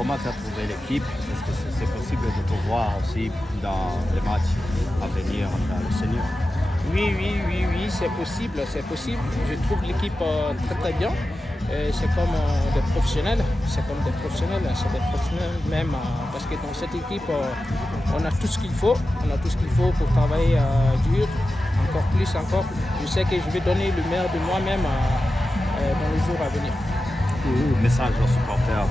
comment tu as trouvé l'équipe? Est-ce que c'est possible de te voir aussi dans les matchs à venir dans le senior? Oui, c'est possible. Je trouve l'équipe très très bien. C'est comme des professionnels. C'est des professionnels même parce que dans cette équipe, on a tout ce qu'il faut. On a tout ce qu'il faut pour travailler dur, encore plus. Je sais que je vais donner le meilleur de moi-même dans les jours à venir. Message aux supporters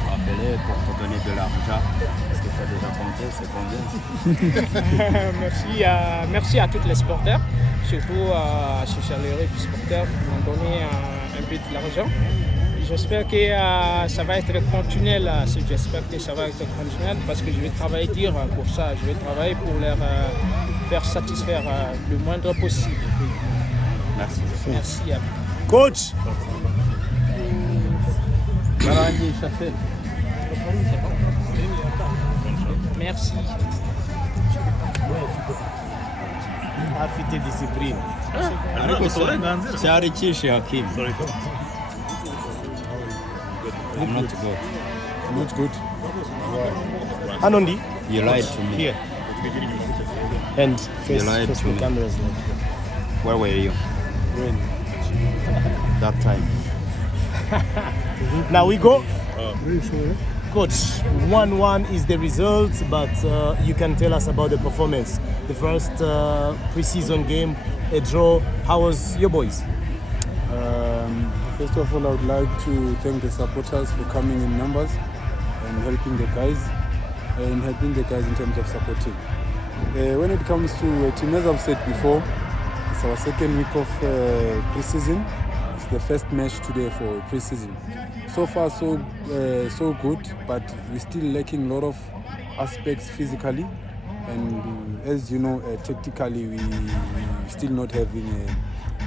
pour appeler, pour te donner de l'argent. Est-ce que tu as déjà compté? C'est combien? Merci à tous les supporters, surtout à ce chaleureux supporters qui m'ont donné un peu de l'argent. J'espère que ça va être continuel. Parce que je vais travailler dur pour ça. Je vais travailler pour leur faire satisfaire le moindre possible. Merci à vous. Coach. Merci. Afite discipline. Siarichishe Hakim. I'm not good. Not good. Anondi. You lied to me. Here. And face lied to the me. cameras. Where were you When? that time? Now we go. Coach, 1-1 is the result, but you can tell us about the performance. The first pre-season game, a draw. How was your boys? First of all, I would like to thank the supporters for coming in numbers and helping the guys in terms of supporting. When it comes to a team, as I've said before, it's our second week of pre-season. It's the first match today for pre-season. So far, so good, but we're still lacking a lot of aspects physically, and as you know, tactically, we still not having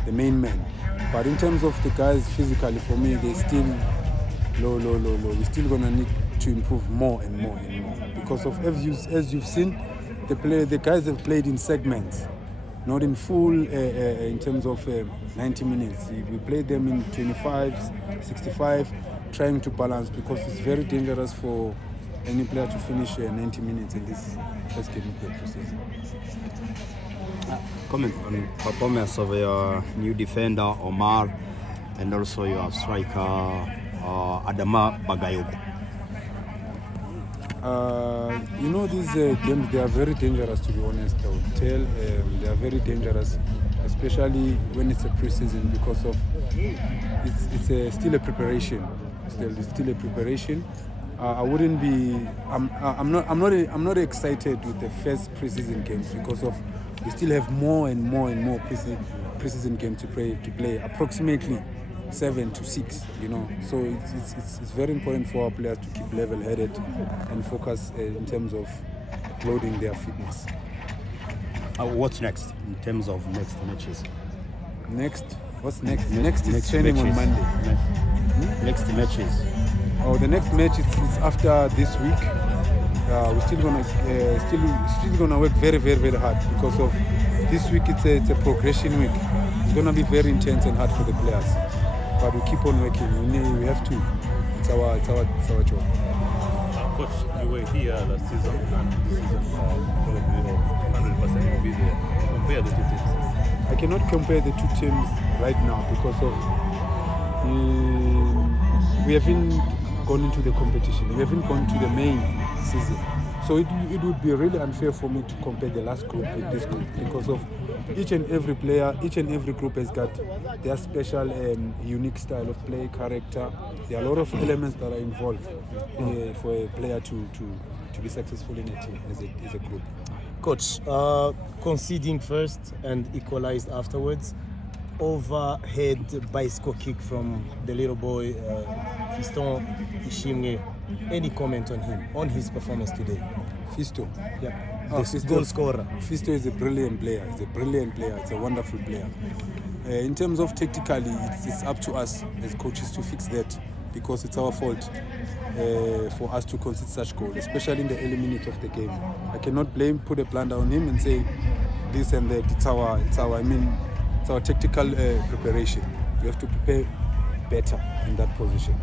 the main man. But in terms of the guys physically, for me, they're still low. We're still gonna need to improve more and more because of as you've seen, the guys have played in segments, not in full in terms of 90 minutes. We played them in 25, 65, trying to balance because it's very dangerous for any player to finish 90 minutes in this first game of the preseason. Comment on performance of your new defender Omar and also your striker Adama Bagayoko? These games, they are very dangerous, to be honest. I would tell they are very dangerous, especially when it's a pre-season because of it's still a preparation. It's still a preparation. I'm not excited with the first pre-season games because of we still have more and more pre-season games to play. Approximately 7 to 6, So it's very important for our players to keep level-headed and focus in terms of loading their fitness. What's next in terms of next matches? What's next? Next is training on Monday. Next matches. Oh, the next match is after this week. We're still gonna work very, very, very hard because of this week. It's a progression week. It's gonna be very intense and hard for the players, but we keep on working. We have to. It's our job. Coach, you were here last season and this season probably 100% will be there. Compare the two teams. I cannot compare the two teams right now because of we haven't gone into the competition. We haven't gone to the main season. So it would be really unfair for me to compare the last group with this group because of each and every player, each and every group has got their special unique style of play, character. There are a lot of elements that are involved for a player to be successful in a team as a group. Coach, conceding first and equalized afterwards. Overhead bicycle kick from the little boy, Fiston Ishimwe. Any comment on him, on his performance today? Fisto? Yeah. The goal scorer. Fisto is a brilliant player. It's a wonderful player. In terms of tactically, it's up to us as coaches to fix that because it's our fault for us to concede such goal, especially in the early minutes of the game. I cannot put a blunder on him and say this and that. It's our tactical preparation. We have to prepare better in that position.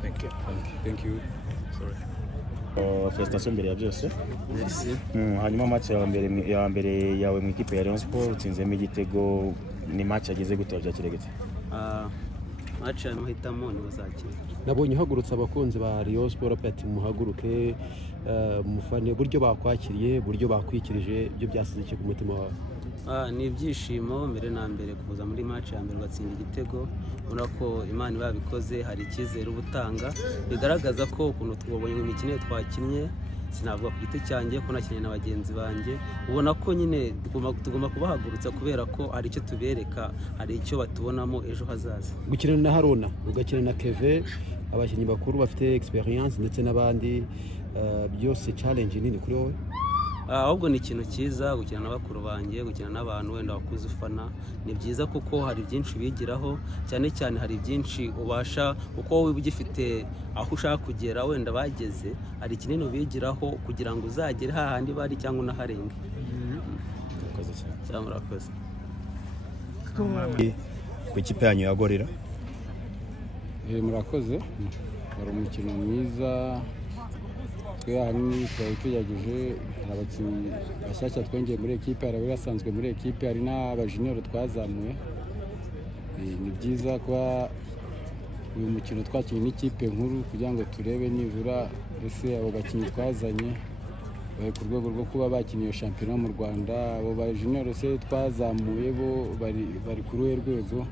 Thank you. Thank you. Sorry. Felicitation mbere ya byose. Hanyuma match ya mbere yawe mu ikipe ya Rayon Sport utsinzemo igitego, ni match yageze gute Kiregetse? Match ya mahitamo ni bazakina. Nabonye uhagurutsa abakunzi ba Rayon Sport ati muhaguruke mufane buryo bakwakiriye, buryo bakwikirije, byo byasize iki ku mutima wawe? Ni ibyishimo mbere na mbere kuza muri match ya mbere ugatsinda igitego, ubona ko Imana babikoze, hari icyizere ubutanga bigaragaza ko ukuntu twabonye mu mikino twakinnye, sinavuga ku giti cyanjye ko nakinnye na bagenzi banjye, ubona ko nyine tugomba kubahagurutsa kubera ko hari icyo tubereka, hari icyo batubonamo ejo hazaza. Gukina na Haruna, ugakina na Keve, abakinnyi bakuru bafite experience ndetse n'abandi, byose challenge nini kuri wowe? Ahubwo ni ikintu cyiza gukina na bakuru banjye, gukina n'abantu wenda wakuze ufana, ni byiza kuko hari byinshi bigiraho, cyane cyane hari byinshi ubasha, kuko wowe ugifite aho ushaka kugera wenda bageze, hari kinini ubigiraho kugira ngo uzagere hahandi bari cyangwa unaharenge. Murakoze cyane. Cyangwa murakoze. Ku ikipe yanyu ya Gorilla? Murakoze, wari umukino mwiza, ahanini twari tugerageje, abakinnyi bashyashya twongeye muri ekipe, hari abasanzwe muri ekipe, hari n'abajunior twazamuye. Ni byiza kuba uyu mukino twakinnye n'ikipe nkuru kugira ngo turebe nibura ese abo bakinnyi twazanye ku rwego rwo kuba bakiniye shampiyona mu Rwanda, abo bajunior se twazamuye bo bari ku ruhe rwego,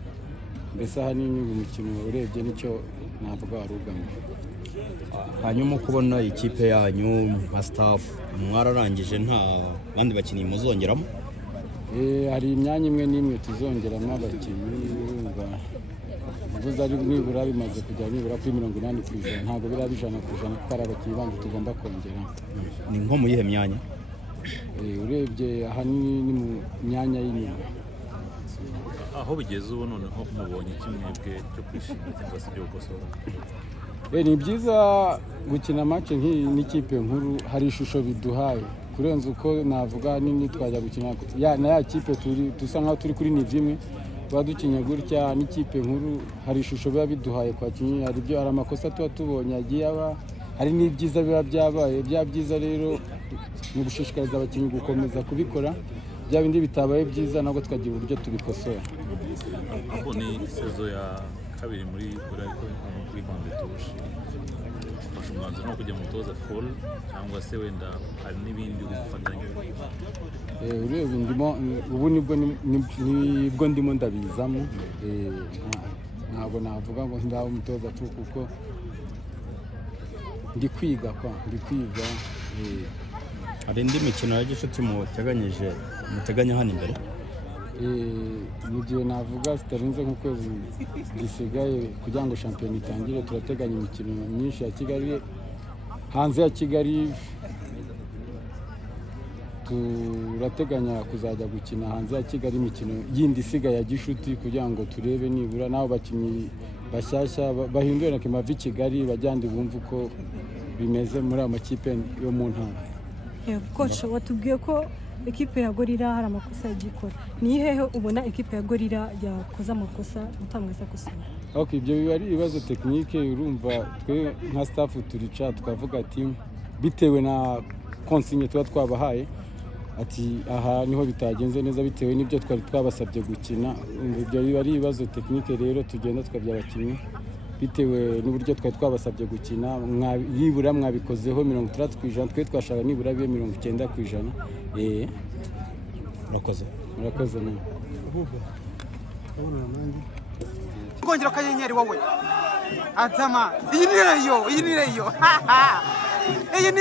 mbese ahanini uyu mukino urebye nicyo navuga wari ugamije. Hanyuma kubona ikipe yanyu nka staff mwararangije, nta bandi bakinnyi muzongeramo? Hari imyanya imwe n'imwe tuzongeramo abakinnyi, bivuze ari nibura bimaze kujya nibura kuri 80%, ntabwo biraba 100% kuko ari abakinnyi bandi tugomba kongera. Ni nko mu yihe myanya? Urebye ahanini ni mu myanya y'inyuma. Aho bigeze ubu noneho mubonye kimwebwe cyo kwishimira cyangwa se byo gukosora? Ni byiza gukina match nk'iyi n'ikipe nkuru, hari ishusho biduhaye kurenza uko navuga nini twajya gukina na ya kipe dusa nkaho turi kuri nivo imwe, tuba dukinye gutya n'ikipe nkuru, hari ishusho biba biduhaye kwakinnyi, hari amakosa tuba tubonye agiye aba, hari n'ibyiza biba byabaye. Bya byiza rero ni gushishikariza abakinnyi gukomeza kubikora, bya bindi bitabaye byiza nabwo tukagira uburyo tubikosora. Aho ni sezo ya kabiri muri kuri Bande Touche, ufashe umwanzuro no kujya mu mutoza full cyangwa se wenda hari n'ibindi ufatanya? Ubu nibwo ndimo ndabizamo, ntabwo navuga ngo ndaho umutoza full kuko ndi kwiga. Hari indi mikino ya gishuti muteganya hano imbere? Mu gihe navuga zitarenze nk'ukwezi gisigaye kugira ngo shampiyona itangire, turateganya imikino myinshi ya Kigali, hanze ya Kigali turateganya kuzajya gukina hanze ya Kigali imikino yindi isigaye ya gishuti kugira ngo turebe nibura n'abo bakinnyi bashyashya bahindura kimavi Kigali bajyandi bumva uko bimeze muri amakipe yo mu ntara. Coach, watubwiye ko ekipe ya Gorilla hari amakosa y'igikora, ni hehe ubona ekipe ya Gorilla yakoze amakosa utamwese gusoma? Ibyo biba ari ibibazo tekinike, urumva twe nka staff turica twavuga ati bitewe na consigne tuba twabahaye ati aha niho bitagenze neza bitewe n'ibyo twari twabasabye gukina. Ibyo biba ari ibibazo tekinike, rero tugenda tukabya abakinnyi bitewe n'uburyo twari twabasabye gukina, yibura mwabikozeho 30%, twe twashaka nibura 90%. Murakoze nawe. Kongera akanyenyeri wowe Adama, iyi ni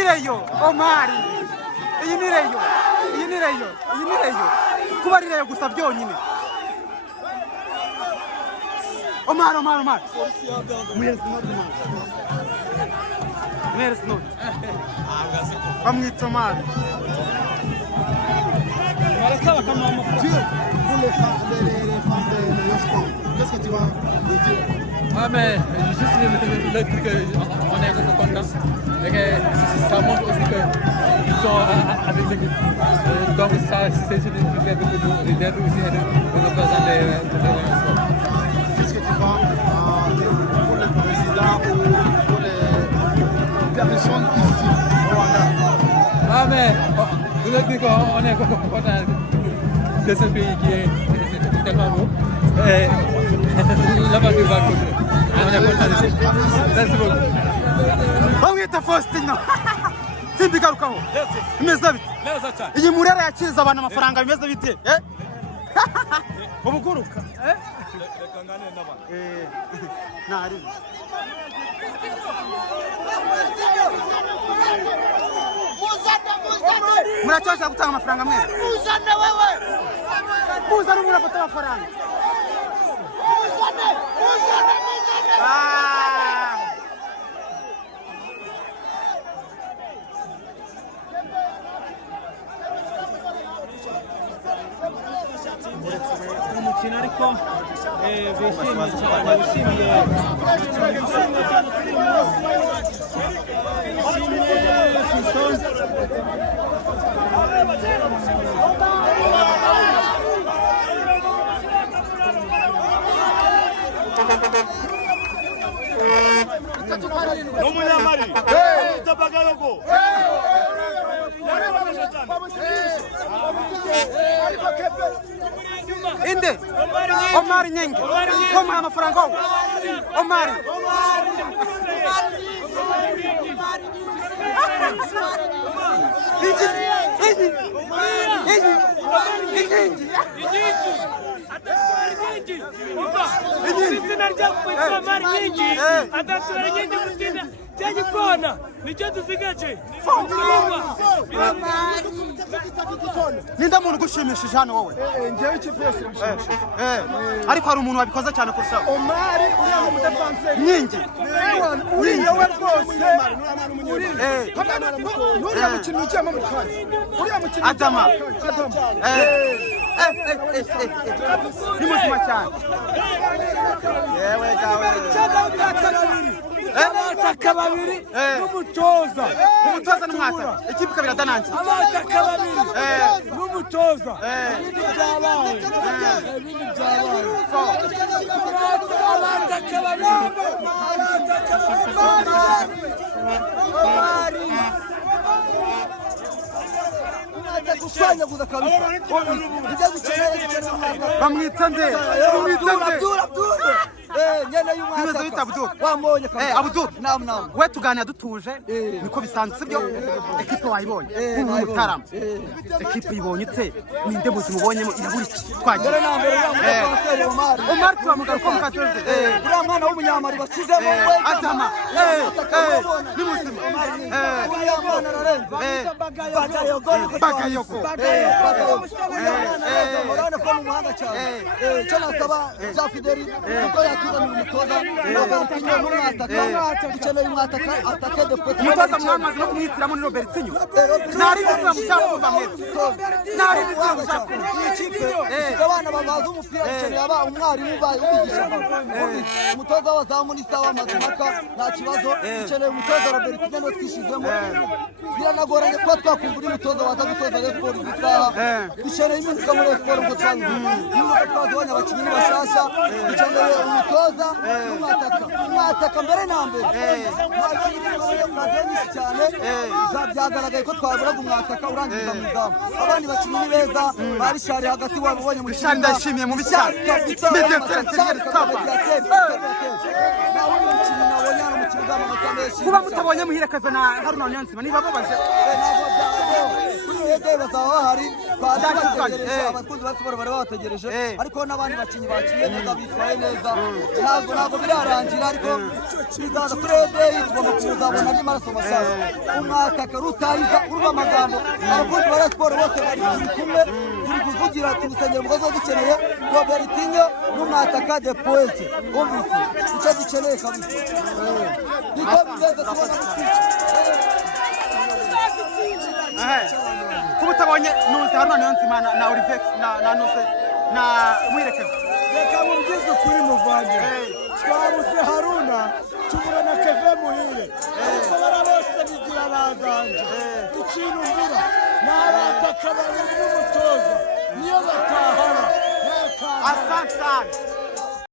Reyo Omar, iyi ni Reyo kuba ari Reyo gusa byonyine. Omar Mweres not bamwita Omar. Pour les fans de Rayon Sport, qu'est-ce que tu vas dire? Mais juste le truc, on est content. Et ça montre aussi qu'ils sont avec l'équipe. Donc ça, c'est juste une fierté pour nous, d'être aussi de représenter Rayon Sport. Qu'est-ce que tu vas dire pour le président ou pour les dico, on est content de ce pays qui est tellement beau. Et là-bas, tu vas côté. On est content de ça. Merci beaucoup. bamwita Faustino simbi garukaho bimeze bite iyi murera yakiriza abantu amafaranga bimeze bite ubuguruka reka ngane n'abantu nari muracyashaka gutanga amafaranga mwe uzane wewe uzane umuntu afata amafaranga uzane umukino ariko bishimiye cyane bishimiye n'umunyamari utabagarago inde Omar Nyenge koma amafaranga Omar Ninda muntu gushimishije hano wowe ngewe ikipe yose ariko hari umuntu wabikoze cyane kurusha Omar uriya mu defenseur Nyingi uriya we rwose uriya mukinnyi ugiyemo mu kanya uriya mukinnyi Adama ni muzima cyane yewe gawe abataka babiri n'umutoza n'umwataka ikipe kabiri adananje abataka babiri n'umutoza ibindi byabaye abataka bamwita nde Kimeze bita Abdul. Wamonye kabisa. Abdul. Naam. We tuganira dutuje niko bisanzwe sibyo? Equipe wayibonye. Umutarama. Equipe ibonye ite? Ninde muzi mubonyemo iraburi twagira. Omar turamugaruka mu kateze. Uriya mwana w'umunyamari bashyizemo we. Atama. Ni muzima. Uriya mwana ararenze. Bagayoko. Urabona ko ni umuhanga cyane. Icyo nasaba Jean Fideli kuko yakuzanira umutoza Robertinho n'umwataka dukeneye umwataka atake de poti umutoza mwamaze no kumwitiramo ni Robertinho nari bizira mushaka kumva mwese nari bizira mushaka ikipe abana babaza umupira dukeneye aba umwarimu ubigisha umutoza w'abazamu ni sawa Mazimaka nta kibazo dukeneye umutoza Robertinho no twishizemo biranagoranye kuba twakumvura umutoza waza gutoza Rayon Sports isaha dukeneye impinduka muri Rayon Sports ngo twazibonye abakinnyi bashasha dukeneye umutoza n'umwataka mbere na mbere nyinshi cyane byagaragaye ko twaburaga umwataka urangiza mu izamu abandi bakinnyi ni beza barishari hagati wabonye mu Bishari ndashimiye mu bishari kuba mutabonye muhirekaza na Haruna Niyonzima niba babaje bazaba bahari abakunzi ba siporo bari babategereje ariko n'abandi bakinnyi bakinnye neza bitwaye neza ntabwo birarangira ariko bizaza kuri edeyi tugomba kuzabona andi maraso mashyashya umwataka rutahiza uruba amagambo abakunzi ba siporo bose bari kumwe turi kuvugira tugusengera umugozi wo dukeneye Robertinho n'umwataka de pointe umvise icyo dukeneye kabisa niko bimeze tubona kuba utabonye nuzi Haruna Niyonzima na Olivex na Nose na Mwirekeza reka mubwize ukuri muvanye twabuze Haruna tubura na Keve Muhire ariko bara bose bigira baganje ikintu mvura n'abataka babiri n'umutoza niyo batahara asante